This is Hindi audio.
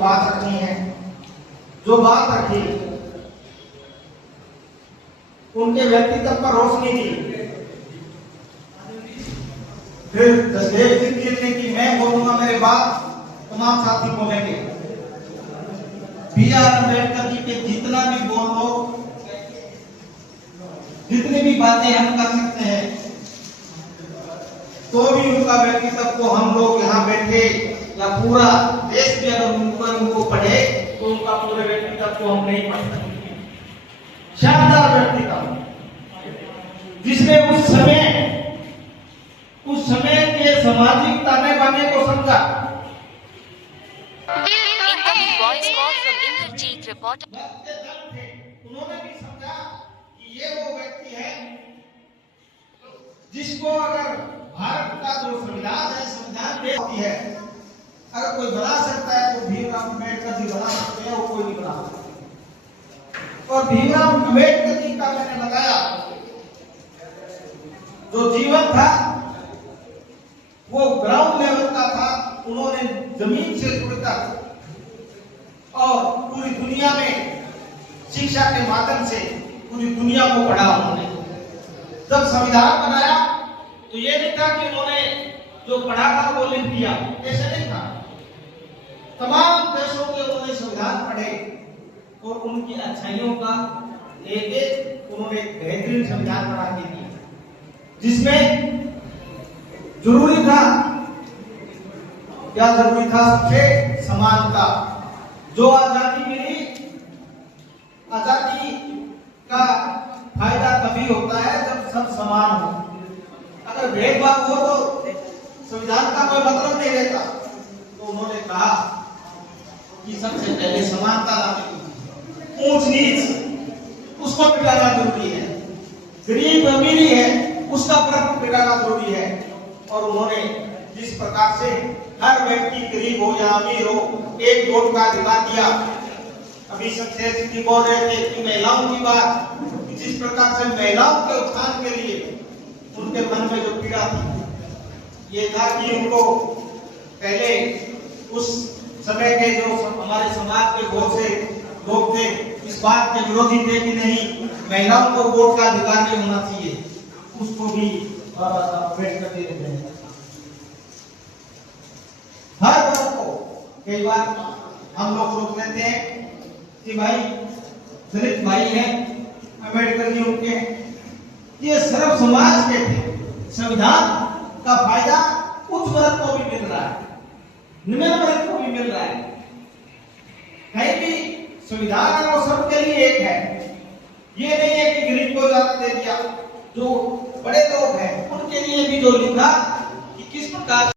बात रखनी है, जो बात रखी उनके व्यक्तित्व पर रोशनी दी। फिर जसदेव सिंह ने कि मैं बोलूंगा, मेरे बाद तमाम साथी बोलेंगे। बी.आर. अम्बेडकर जी के जितना भी बोल लो, जितनी भी बातें हम कर सकते हैं, तो भी उनका व्यक्तित्व को हम लोग यहाँ बैठे या पूरा देश भी अगर उनको पढ़े तो उनका पूरे व्यक्तित्व को हम नहीं पढ़ सकते। शानदार व्यक्तित्व, जिसने उस समय के सामाजिक ताने बाने को समझा। उन्होंने भी समझा कि ये वो व्यक्ति है जिसको अगर भारत का जो संविधान है, संविधान देती है, अगर कोई बना सकता है तो भीमराव अम्बेडकर जी बना सकते हैं, वो कोई नहीं बना सकता। और भीमराव अम्बेडकर जी का मैंने बताया जो जीवन था वो ग्राउंड लेवल का था। उन्होंने जमीन से जुड़कर और पूरी दुनिया में शिक्षा के माध्यम से पूरी दुनिया को पढ़ा। उन्होंने जब संविधान बनाया तो ये नहीं था कि उन्होंने जो पढ़ा था वो लिख दिया, ऐसा नहीं था। तमाम देशों के उन्होंने संविधान पढ़े और उनकी अच्छाइयों का लेके उन्होंने बेहतरीन संविधान बना के दिया, जिसमें जरूरी था, क्या जरूरी था? सबसे समानता। जो आजादी मिली, आजादी का फायदा तभी होता है जब सब समान हो। अगर भेदभाव हो तो संविधान का कोई मतलब नहीं रहता। तो उन्होंने कहा कि सबसे पहले समानता लानी, ऊंच नीच उसको मिटाना जरूरी है, गरीब अमीरी है उसका फर्क मिटाना जरूरी है। और उन्होंने जिस प्रकार से हर व्यक्ति गरीब हो या अमीर हो एक वोट का अधिकार दिया। अभी सक्सेस जी बोल रहे थे कि महिलाओं की बात, जिस प्रकार से महिलाओं के उत्थान के लिए उनके मन में जो पीड़ा थी ये था कि उनको पहले उस समय के जो हमारे समाज के बहुत से लोग थे इस बात के विरोधी थे कि नहीं, महिलाओं को वोट का अधिकार नहीं होना चाहिए, उसको भी अम्बेडकर दे देते हैं। हर वर्ग को कई बार हम लोग सोच लेते हैं कि भाई दलित भाई हैं, अम्बेडकर जी उनके, ये सर्व समाज के थे। संविधान का फायदा उच्च वर्ग को भी मिल रहा है, निम्न वर्ग को भी मिल रहा है। कहीं भी संविधान और सबके लिए एक है। ये नहीं है कि गरीब को ज्यादा दे दिया, जो बड़े लोग हैं उनके लिए भी जो लिखा कि किस प्रकार